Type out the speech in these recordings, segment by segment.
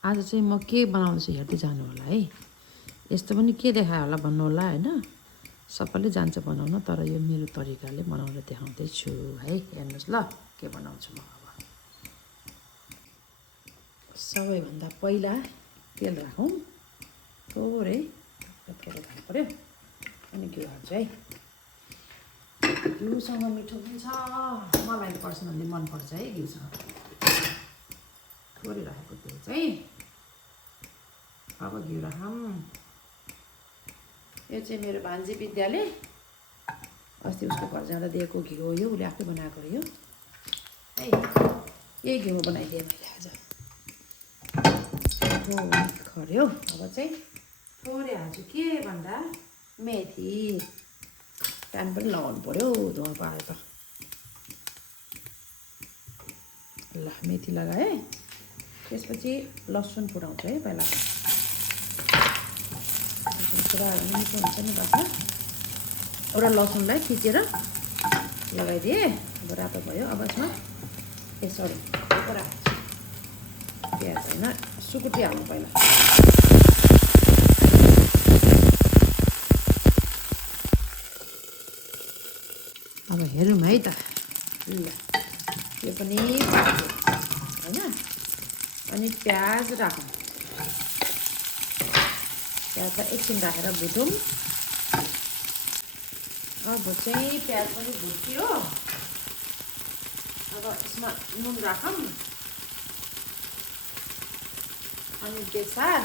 आज चाहिँ म के बनाउँछु हेर्दै जानु होला है। यस्तो पनि के देखायो होला भन्नु होला होइन। सबैले जान्छ बनाउन, तर यो मेरो तरिकाले बनाएर देखाउँदैछु है। हेर्नुहोस् ल के बनाउँछु म अब। सबैभन्दा पहिला तेल राखौँ, थोरै थोरै खानु पऱ्यो, अनि घिउ हाल्छु है। घिउसँग मिठो पनि छ, मलाई पर्सनल्ली मनपर्छ है घिउसँग। थोरै राखेको तेल चाहिँ अब घिउ राखौँ। यो चाहिँ मेरो भान्जी विद्याले अस्ति उसको घर जाँदा दिएको घिउ हो, यो उसले आफै बनाएको हो यो है। यही घिउमा बनाइदिएँ मैले आज। खऱ्यो, अब चाहिँ थोरै हाल्छु के भन्दा मेथी। प्यान पनि लगाउनु पऱ्यो, धुवा पाएर त। ल मेथी लगाएँ, त्यसपछि लसुन फुटाउँछु है पहिला। पुरा मिठो हुन्छ नि बास्ना। एउटा लसुनलाई थिचेर लगाइदिएँ, अब रातो भयो। अब यसमा सरी प्याज होइन, सुकुटी हाल्नु पहिला। अब हेरौँ है त। ल यो पनि होइन, अनि प्याज राखौँ। प्याजलाई एकछिन राखेर भुटौँ। अब चाहिँ प्याज पनि भुट्यो। अब यसमा नुन राखौँ, अनि बेसार।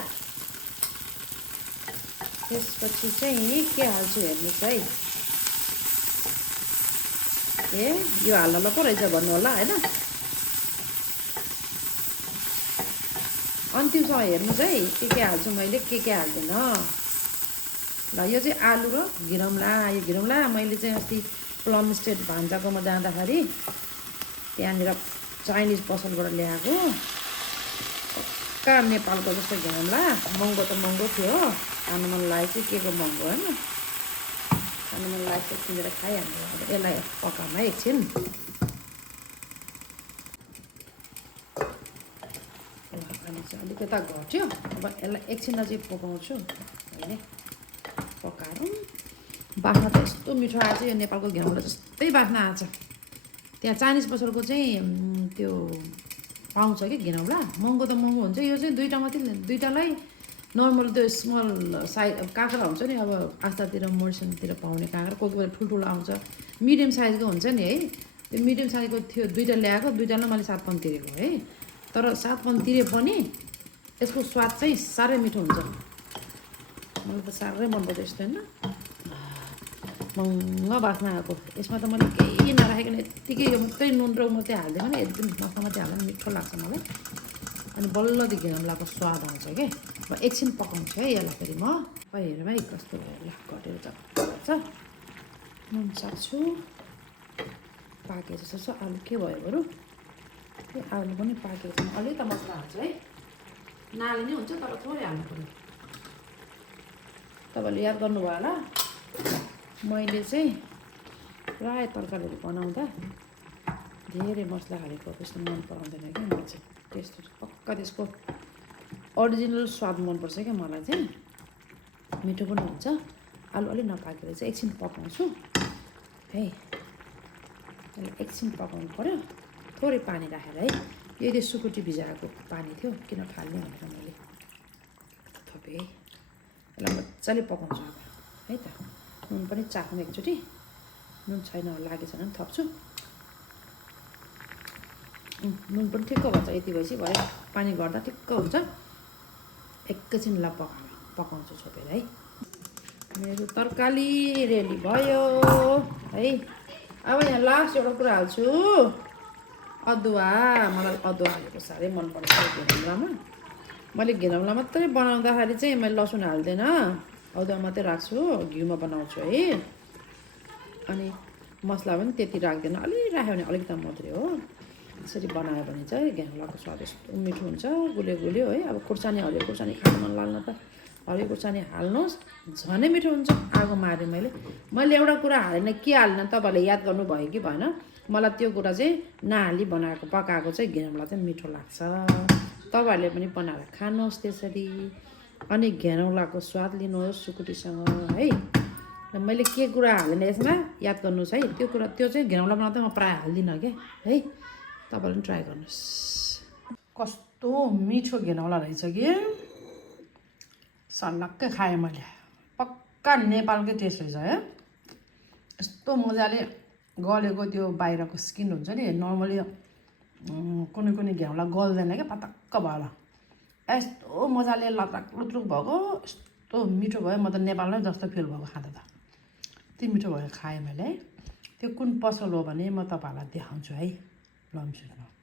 त्यसपछि चाहिँ के हाल्छु हेर्नुहोस् है। ए यो हाल्न पो रहेछ भन्नु होला होइन। अन्तिमसम्म हेर्नुहोस् है के हाल्छु मैले, के हाल्दिनँ। ल यो चाहिँ आलु र घिरौँला। यो घिरौँला मैले चाहिँ अस्ति प्लम स्टेट भान्जाकोमा जाँदाखेरि त्यहाँनिर चाइनिज पसलबाट ल्याएको। पक्का नेपालको जस्तो घिरौँला। महँगो त महँगो थियो, खानु मन लागेको चाहिँ के को महँगो होइन। खानु मन लागेको किनेर खाइहाल्नु। अब यसलाई पकाउँ है एकछिन। अलिकता घट्यो, अब यसलाई एकछिन अझै पकाउँछु होइन। पकाएर बास्ना त यस्तो मिठो आएछ, यो नेपालको घिरौँला जस्तै बास्ना आएछ। त्यहाँ चाइनिज पसलको चाहिँ त्यो पाउँछ कि घिरौँला, महँगो त महँगो हुन्छ। यो चाहिँ दुईवटा मात्रै, दुईवटालाई नर्मल त्यो स्मल साइज काँक्रा हुन्छ नि। अब आस्थातिर मोडसनतिर पाउने काँक्रा कोही बेला ठुल्ठुलो आउँछ, मिडियम साइजको हुन्छ नि है। त्यो मिडियम साइजको थियो, दुईवटा ल्याएको। दुईवटालाई मैले 7 पाउन्ड तिरेको है। तर 7 पाउन्ड तिरे पनि यसको स्वाद चाहिँ साह्रै मिठो हुन्छ। मलाई त साह्रै मनपर्छ यस्तो होइन। महँग बास्ना आएको। यसमा त मैले केही नराखेको यत्तिकै यो मात्रै नुन र मात्रै हालिदिएको नि, एकदम मसला मात्रै हाल्दा पनि मिठो लाग्छ मलाई। अनि बल्लदेखि घिरौँलाको स्वाद आउँछ क्या। अब एकछिन पकाउँछु है यसलाई फेरि म। हेरौँ है कस्तो भयो। ल घटेर छ, नुन सक्छु। पाके जस्तो छ। आलु के भयो बरु, त्यो आलु पनि पाकेको छ। अलिकति मसला हाल्छु है, नाले नै हुन्छ तर थोरै हाल्नु पऱ्यो। तपाईँले याद गर्नुभयो होला, मैले चाहिँ प्रायः तरकारीहरू बनाउँदा धेरै मसला हालेको त्यस्तो मन पराउँदैन क्या म चाहिँ। त्यस्तो पक्का त्यसको ओरिजिनल स्वाद मनपर्छ क्या मलाई चाहिँ। मिठो पनि हुन्छ। आलु अलिक नपाकेर चाहिँ एकछिन पकाउँछु है। त्यसलाई एकछिन पकाउनु पऱ्यो, थोरै पानी राखेर है। यो चाहिँ सुकुटी भिजाएको पानी थियो, किन फाल्ने भनेर मैले थपेँ है। यसलाई मजाले पकाउँछु अब है त। नुन पनि चाख्नु एकचोटि, नुन छैन लागेको छैन भने थप्छु। नुन पनि ठिक्क भन्छ, यति भएपछि भयो। पानी गर्दा ठिक्क हुन्छ। एकैछिनलाई पकाउँछु छोपेर है। मेरो तरकारी रेडी भयो है। अब यहाँ लास्ट एउटा कुरा हाल्छु, अदुवा। मलाई अदुवा हालेको साह्रै मनपर्छ घिरौँलामा। मैले घिरौँला मात्रै बनाउँदाखेरि चाहिँ मैले लसुन हाल्दैन, अदुवा मात्रै राख्छु। घिउमा बनाउँछु है। अनि मसला पनि त्यति राख्दैन, अलि राख्यो भने अलिकति मात्रै हो। यसरी बनायो भने चाहिँ घिरौँलाको स्वाद यस्तो मिठो हुन्छ, गुलियो गुलियो है। अब खुर्सानी हरियो खुर्सानी खानु मन लाग्न त हरियो खुर्सानी हाल्नुहोस्, झनै मिठो हुन्छ। आगो मारेँ मैले एउटा कुरा हालेन, के हालेन तपाईँहरूले याद गर्नुभयो कि भएन। मलाई त्यो कुरा चाहिँ नहाली पकाएको चाहिँ घिरौँला चाहिँ मिठो लाग्छ। तपाईँहरूले पनि बनाएर खानुहोस् त्यसरी अनि घेरौँलाको स्वाद लिनुहोस् सुकुटीसँग है। र मैले के कुरा हालेन यसमा याद गर्नुहोस् है, त्यो चाहिँ घेरौँला बनाउँदा म प्रायः हाल्दिनँ क्या है, तपाईँले पनि ट्राई गर्नुहोस्। कस्तो मिठो घेरौँला रहेछ कि सल्लक्कै खाएँ मैले, पक्का नेपालकै टेस्ट रहेछ है। यस्तो मजाले गलेको त्यो बाहिरको स्किन हुन्छ नि, नर्मली कुनै कुनै घेरौँला गल्दैन क्या, पतक्क भएर यस्तो मजाले लत्रक लुत्रुक भएको यस्तो मिठो भयो। म त नेपालमै जस्तो फिल भएको खाँदा त यति मिठो भयो खाएँ मैले है। त्यो कुन पसल हो भने म तपाईँहरूलाई देखाउँछु है, ल सुन्नु।